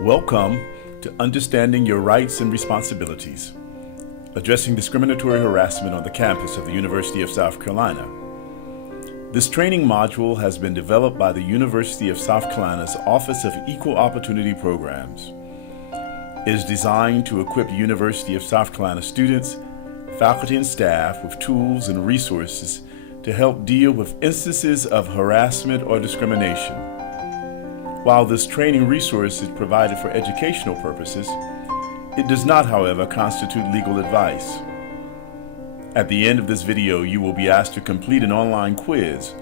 Welcome to Understanding Your Rights and Responsibilities, addressing discriminatory harassment on the campus of the University of South Carolina. This training module has been developed by the University of South Carolina's Office of Equal Opportunity Programs. It is designed to equip the University of South Carolina students, faculty, and staff with tools and resources to help deal with instances of harassment or discrimination. While this training resource is provided for educational purposes, it does not, however, constitute legal advice. At the end of this video, you will be asked to complete an online quiz,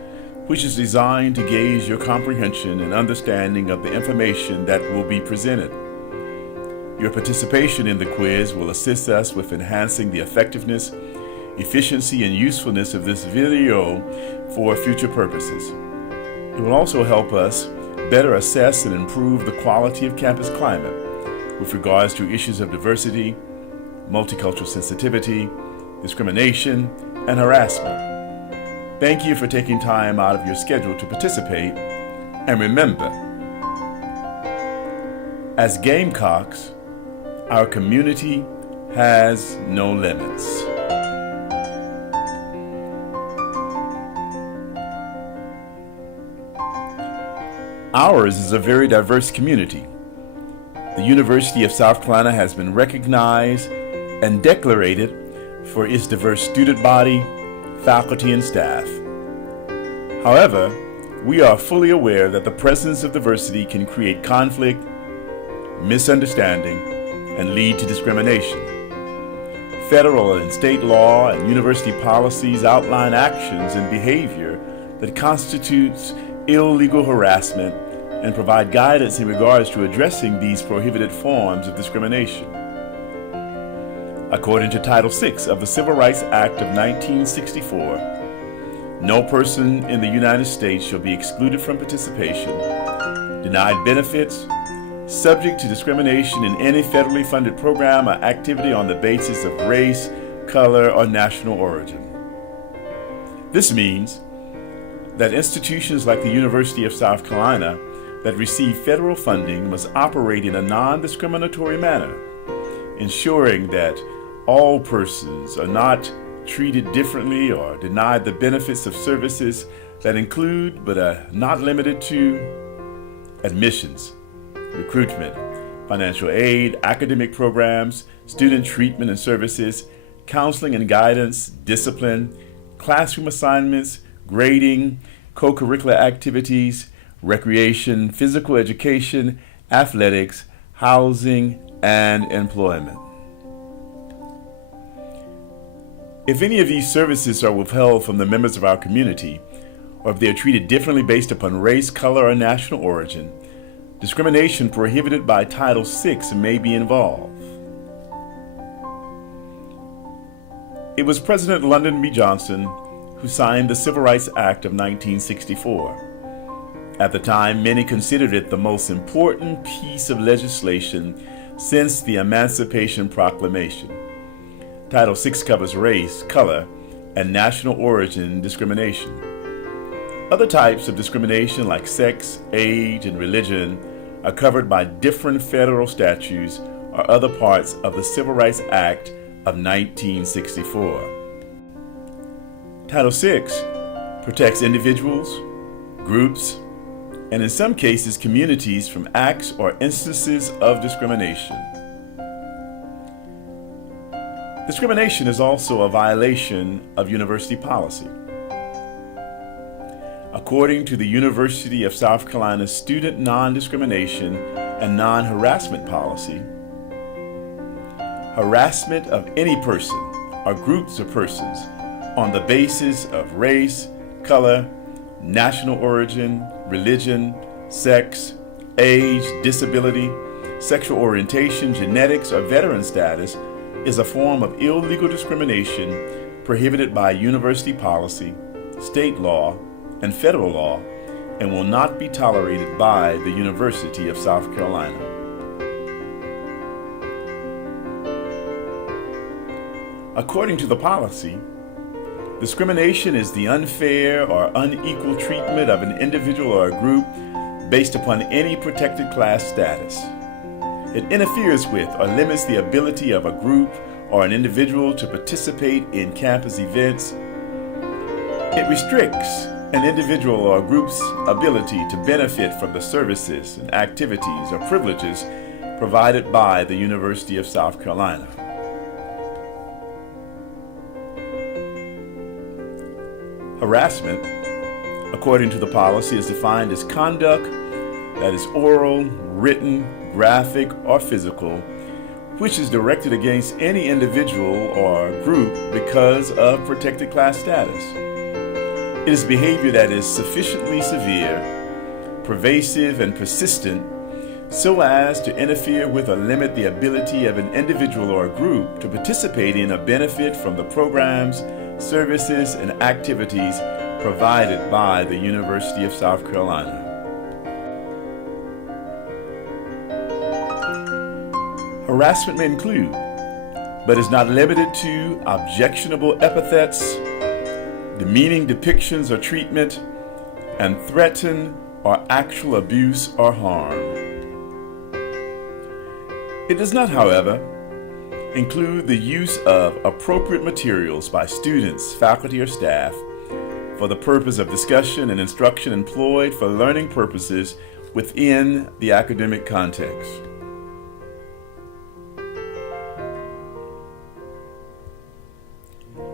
which is designed to gauge your comprehension and understanding of the information that will be presented. Your participation in the quiz will assist us with enhancing the effectiveness, efficiency, and usefulness of this video for future purposes. It will also help us better assess and improve the quality of campus climate with regards to issues of diversity, multicultural sensitivity, discrimination, and harassment. Thank you for taking time out of your schedule to participate, and remember, as Gamecocks, our community has no limits. Ours is a very diverse community. The University of South Carolina has been recognized and declarated for its diverse student body, faculty, and staff. However, we are fully aware that the presence of diversity can create conflict, misunderstanding, and lead to discrimination. Federal and state law and university policies outline actions and behavior that constitutes illegal harassment and provide guidance in regards to addressing these prohibited forms of discrimination. According to Title VI of the Civil Rights Act of 1964, no person in the United States shall be excluded from participation, denied benefits, subject to discrimination in any federally funded program or activity on the basis of race, color, or national origin. This means that institutions like the University of South Carolina that receive federal funding must operate in a non-discriminatory manner, ensuring that all persons are not treated differently or denied the benefits of services that include but are not limited to admissions, recruitment, financial aid, academic programs, student treatment and services, counseling and guidance, discipline, classroom assignments, grading, co-curricular activities, recreation, physical education, athletics, housing, and employment. If any of these services are withheld from the members of our community, or if they are treated differently based upon race, color, or national origin, discrimination prohibited by Title VI may be involved. It was President Lyndon B. Johnson who signed the Civil Rights Act of 1964. At the time, many considered it the most important piece of legislation since the Emancipation Proclamation. Title VI covers race, color, and national origin discrimination. Other types of discrimination like sex, age, and religion are covered by different federal statutes or other parts of the Civil Rights Act of 1964. Title VI protects individuals, groups, and in some cases communities from acts or instances of discrimination. Discrimination is also a violation of university policy. According to the University of South Carolina's Student Non-Discrimination and Non-Harassment Policy, harassment of any person or groups of persons on the basis of race, color, national origin, religion, sex, age, disability, sexual orientation, genetics, or veteran status is a form of illegal discrimination prohibited by university policy, state law, and federal law, and will not be tolerated by the University of South Carolina. According to the policy, discrimination is the unfair or unequal treatment of an individual or a group based upon any protected class status. It interferes with or limits the ability of a group or an individual to participate in campus events. It restricts an individual or a group's ability to benefit from the services and activities or privileges provided by the University of South Carolina. Harassment, according to the policy, is defined as conduct that is oral, written, graphic, or physical, which is directed against any individual or group because of protected class status. It is behavior that is sufficiently severe, pervasive, and persistent so as to interfere with or limit the ability of an individual or a group to participate in or benefit from the programs, services, and activities provided by the University of South Carolina. Harassment may include, but is not limited to, objectionable epithets, demeaning depictions or treatment, and threaten or actual abuse or harm. It does not, however, include the use of appropriate materials by students, faculty, or staff for the purpose of discussion and instruction employed for learning purposes within the academic context.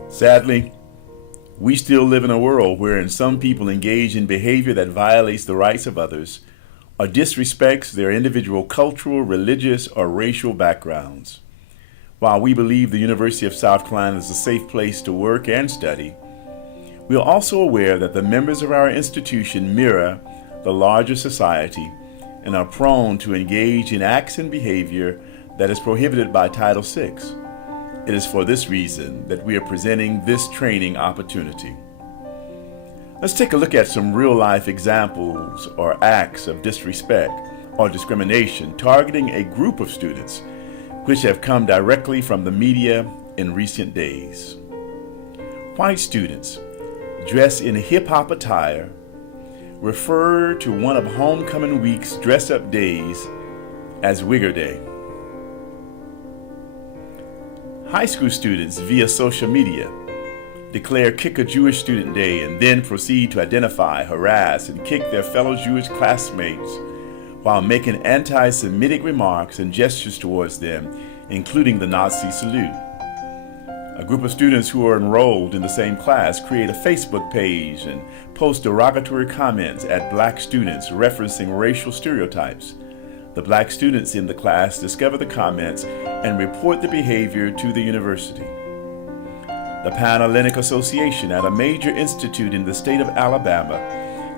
Sadly, we still live in a world wherein some people engage in behavior that violates the rights of others or disrespects their individual cultural, religious, or racial backgrounds. While we believe the University of South Carolina is a safe place to work and study, we are also aware that the members of our institution mirror the larger society and are prone to engage in acts and behavior that is prohibited by Title VI. It is for this reason that we are presenting this training opportunity. Let's take a look at some real-life examples or acts of disrespect or discrimination targeting a group of students which have come directly from the media in recent days. White students dressed in hip-hop attire refer to one of Homecoming Week's dress-up days as Wigger Day. High school students via social media declare Kick a Jewish Student Day and then proceed to identify, harass, and kick their fellow Jewish classmates while making anti-Semitic remarks and gestures towards them, including the Nazi salute. A group of students who are enrolled in the same class create a Facebook page and post derogatory comments at black students referencing racial stereotypes. The black students in the class discover the comments and report the behavior to the university. The Pan-Hellenic Association at a major institute in the state of Alabama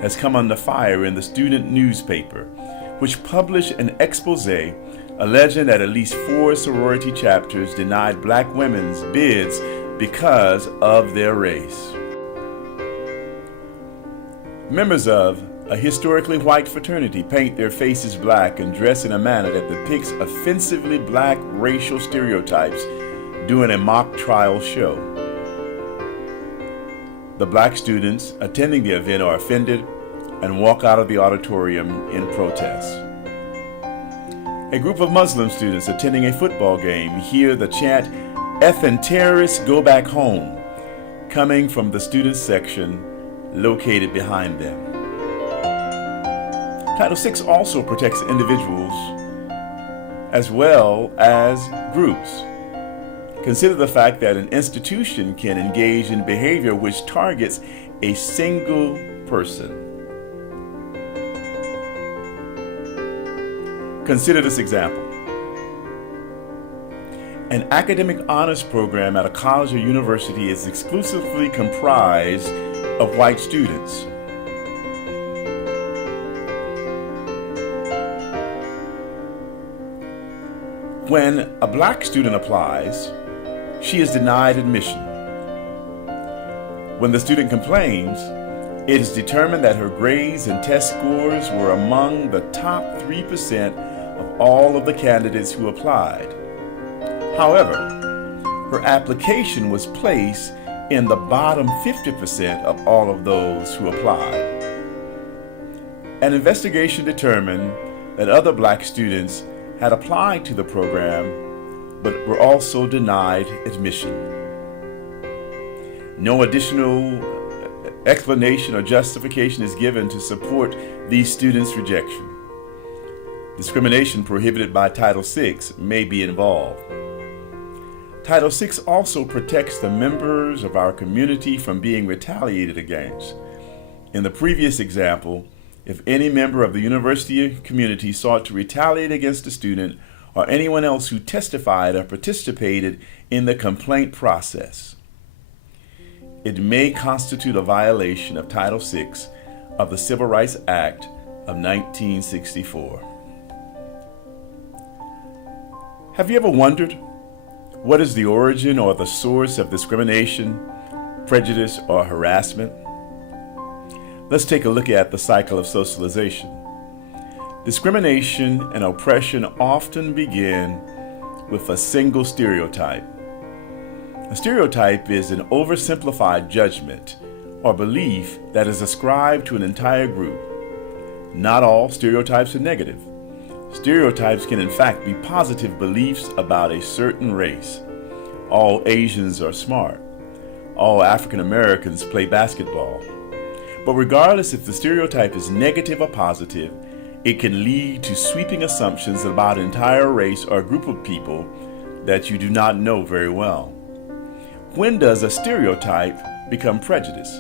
has come under fire in the student newspaper, which published an expose alleging that at least 4 sorority chapters denied black women's bids because of their race. Members of a historically white fraternity paint their faces black and dress in a manner that depicts offensively black racial stereotypes during a mock trial show. The black students attending the event are offended and walk out of the auditorium in protest. A group of Muslim students attending a football game hear the chant, "Effing terrorists, go back home," coming from the student section located behind them. Title VI also protects individuals as well as groups. Consider the fact that an institution can engage in behavior which targets a single person. Consider this example. An academic honors program at a college or university is exclusively comprised of white students. When a black student applies, she is denied admission. When the student complains, it is determined that her grades and test scores were among the top 3% of all of the candidates who applied. However, her application was placed in the bottom 50% of all of those who applied. An investigation determined that other black students had applied to the program but were also denied admission. No additional explanation or justification is given to support these students' rejection. Discrimination prohibited by Title VI may be involved. Title VI also protects the members of our community from being retaliated against. In the previous example, if any member of the university community sought to retaliate against a student or anyone else who testified or participated in the complaint process, it may constitute a violation of Title VI of the Civil Rights Act of 1964. Have you ever wondered what is the origin or the source of discrimination, prejudice, or harassment? Let's take a look at the cycle of socialization. Discrimination and oppression often begin with a single stereotype. A stereotype is an oversimplified judgment or belief that is ascribed to an entire group. Not all stereotypes are negative. Stereotypes can in fact be positive beliefs about a certain race. All Asians are smart. All African Americans play basketball. But regardless if the stereotype is negative or positive, it can lead to sweeping assumptions about an entire race or group of people that you do not know very well. When does a stereotype become prejudice?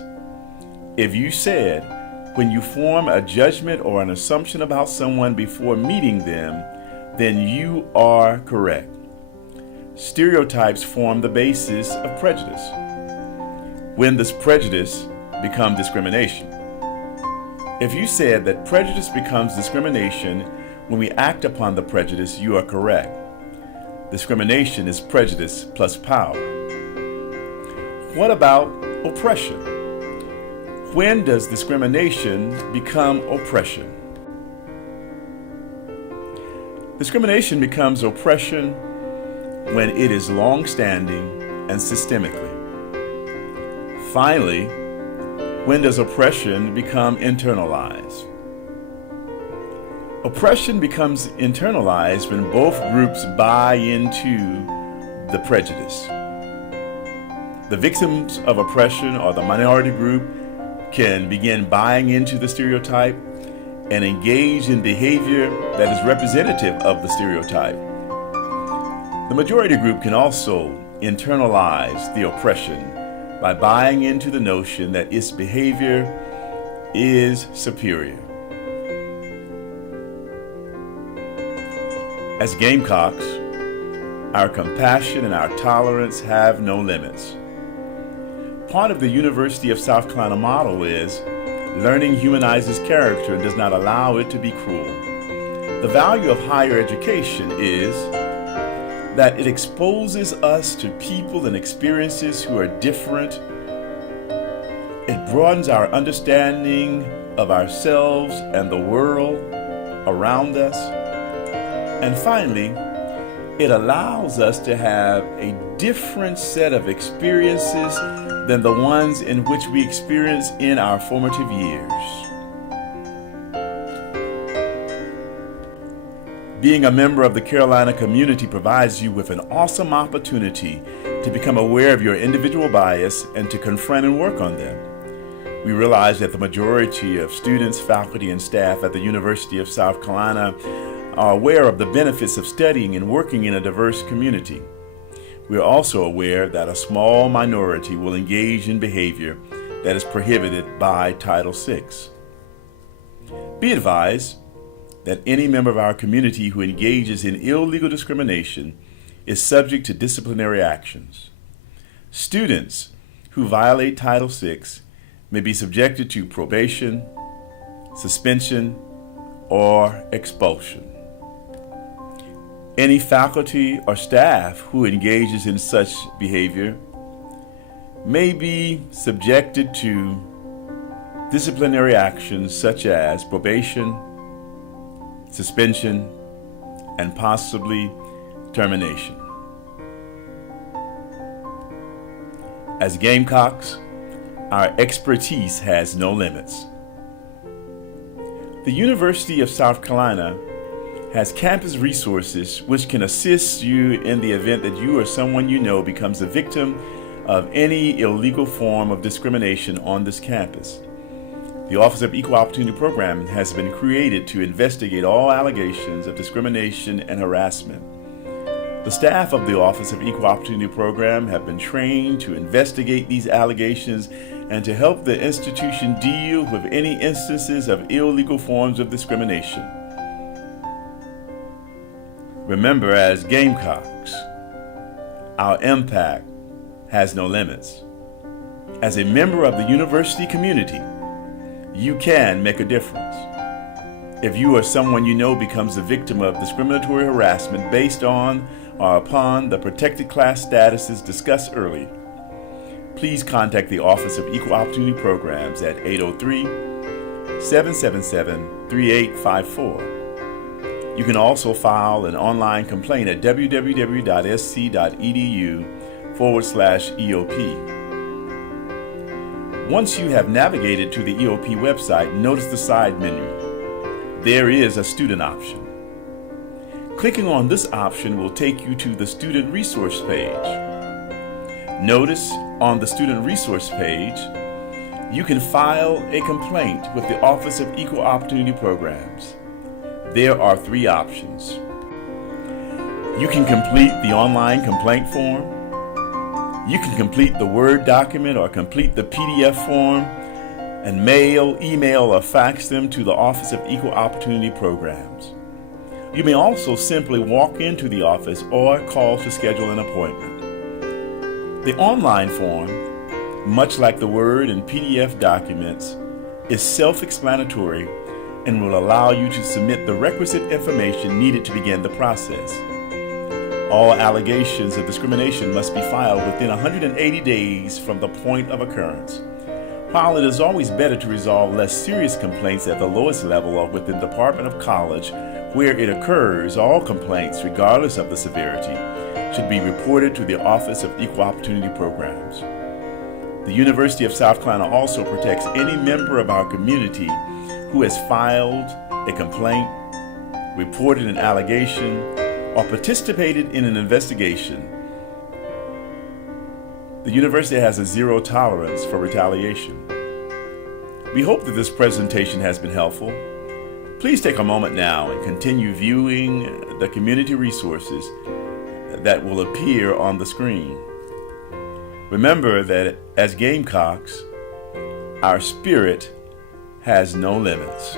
If you said, when you form a judgment or an assumption about someone before meeting them, then you are correct. Stereotypes form the basis of prejudice. When does prejudice become discrimination? If you said that prejudice becomes discrimination when we act upon the prejudice, you are correct. Discrimination is prejudice plus power. What about oppression? When does discrimination become oppression? Discrimination becomes oppression when it is long-standing and systemically. Finally, when does oppression become internalized? Oppression becomes internalized when both groups buy into the prejudice. The victims of oppression or the minority group can begin buying into the stereotype and engage in behavior that is representative of the stereotype. The majority group can also internalize the oppression by buying into the notion that its behavior is superior. As Gamecocks, our compassion and our tolerance have no limits. Part of the University of South Carolina model is learning humanizes character and does not allow it to be cruel. The value of higher education is that it exposes us to people and experiences who are different. It broadens our understanding of ourselves and the world around us. And finally, it allows us to have a different set of experiences than the ones in which we experience in our formative years. Being a member of the Carolina community provides you with an awesome opportunity to become aware of your individual bias and to confront and work on them. We realize that the majority of students, faculty, and staff at the University of South Carolina are aware of the benefits of studying and working in a diverse community. We are also aware that a small minority will engage in behavior that is prohibited by Title VI. Be advised that any member of our community who engages in illegal discrimination is subject to disciplinary actions. Students who violate Title VI may be subjected to probation, suspension, or expulsion. Any faculty or staff who engages in such behavior may be subjected to disciplinary actions such as probation, suspension, and possibly termination. As Gamecocks, our expertise has no limits. The University of South Carolina has campus resources which can assist you in the event that you or someone you know becomes a victim of any illegal form of discrimination on this campus. The Office of Equal Opportunity Program has been created to investigate all allegations of discrimination and harassment. The staff of the Office of Equal Opportunity Program have been trained to investigate these allegations and to help the institution deal with any instances of illegal forms of discrimination. Remember, as Gamecocks, our impact has no limits. As a member of the university community, you can make a difference. If you or someone you know becomes a victim of discriminatory harassment based on or upon the protected class statuses discussed earlier, please contact the Office of Equal Opportunity Programs at 803-777-3854. You can also file an online complaint at www.sc.edu/EOP. Once you have navigated to the EOP website, notice the side menu. There is a student option. Clicking on this option will take you to the student resource page. Notice on the student resource page, you can file a complaint with the Office of Equal Opportunity Programs. There are 3 options. You can complete the online complaint form. You can complete the Word document or complete the PDF form and mail, email, or fax them to the Office of Equal Opportunity Programs. You may also simply walk into the office or call to schedule an appointment. The online form, much like the Word and PDF documents, is self-explanatory and will allow you to submit the requisite information needed to begin the process. All allegations of discrimination must be filed within 180 days from the point of occurrence. While it is always better to resolve less serious complaints at the lowest level or within the department of college where it occurs, all complaints, regardless of the severity, should be reported to the Office of Equal Opportunity Programs. The University of South Carolina also protects any member of our community who has filed a complaint, reported an allegation, or participated in an investigation. The university has a zero tolerance for retaliation. We hope that this presentation has been helpful. Please take a moment now and continue viewing the community resources that will appear on the screen. Remember that as Gamecocks, our spirit has no limits.